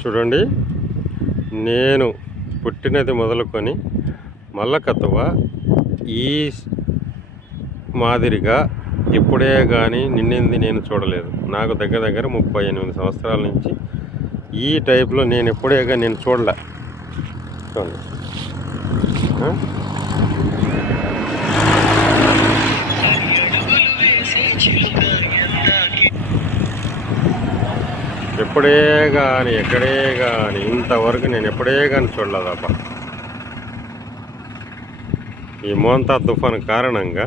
చూడండి, నేను పుట్టినది మొదలుకొని మల్లకత్వ ఈ మాదిరిగా ఎప్పుడే కానీ నిండింది నేను చూడలేదు. నాకు దగ్గర దగ్గర 38 సంవత్సరాల నుంచి ఈ టైప్లో నేను ఎప్పుడే కానీ నేను చూడలే. చూడండి, ఎప్పుడే కానీ ఎక్కడే కానీ ఇంతవరకు నేను ఎప్పుడే కానీ చూడలేదబ్బా. ఈ మోంతా తుఫాను కారణంగా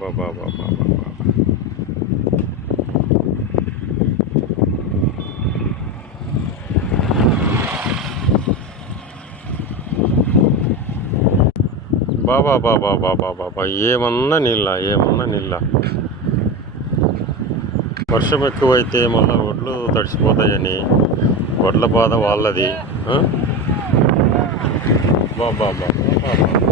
బాబా బాబా బాబా బాబా బాబా బాబా బాబా ఏమన్నా నీళ్ళ వర్షం ఎక్కువైతే మళ్ళీ ఒడ్లు తడిసిపోతాయని వడ్ల బాధ వాళ్ళది. బాబా బాబా బాబా